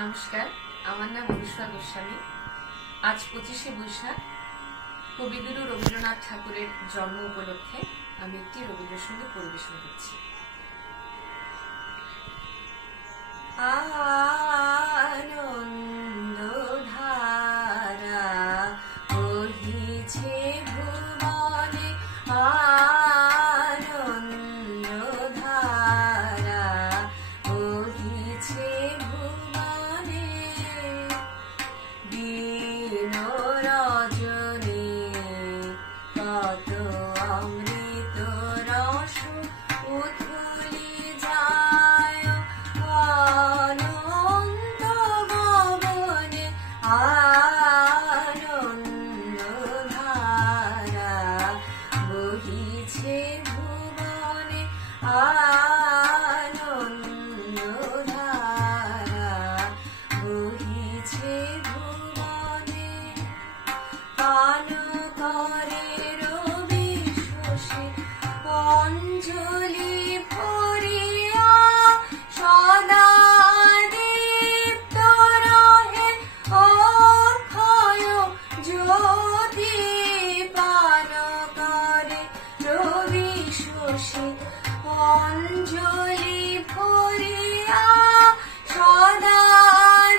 নমস্কার, আমার নাম অনুষ্কা গোস্বামী। আজ 25শে বৈশাখ কবিগুরু রবীন্দ্রনাথ ঠাকুরের জন্ম উপলক্ষে আমি একটি রবীন্দ্রসঙ্গীত পরিবেশন করছি। আনন্দ ধারা বহিছে ভুবনে, আনন্দ ধারা বহিছে ভুবনে, দিন রজনী কত অমৃত রস উথলি যায়, অনন্ত গগনে আনন্দ ধারা বহিছে ভুবনে, আনন্দ ধারা বহিছে ভুবনে। পান করে রবি শশী অঞ্জলি ভরিয়া, সদা দীপ্ত রহে অক্ষয় জ্যোতি। পান করে রবি শশী অঞ্জলি ভরিয়া, সদা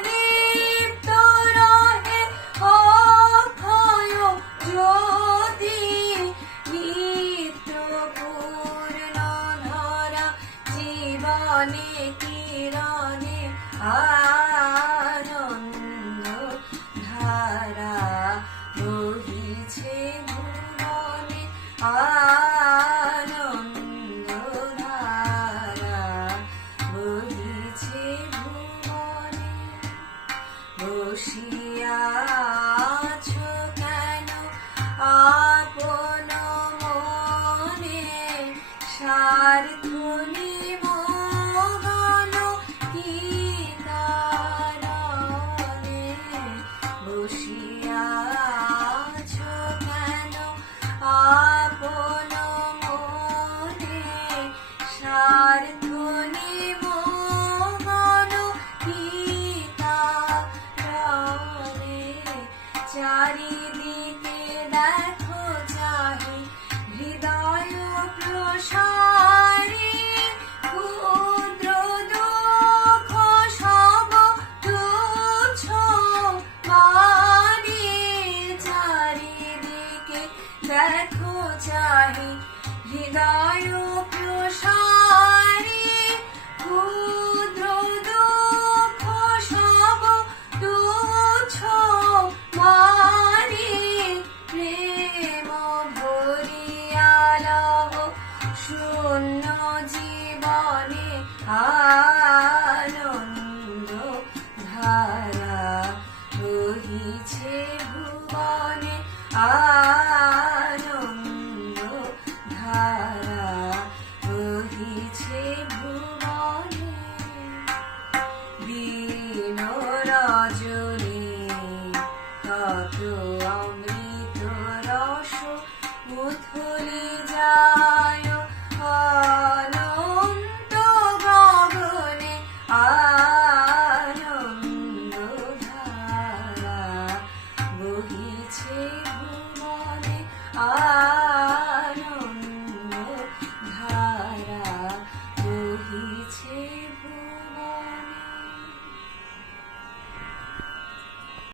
দীপ্ত রহে অক্ষয় জ্যোতি। নিত্য পূর্ণ ধরা জীবনে কিরণে, আনন্দ ধারা বহিছে ভুবনে, আনন্দ ধারা বহিছে ভুবনে। বসি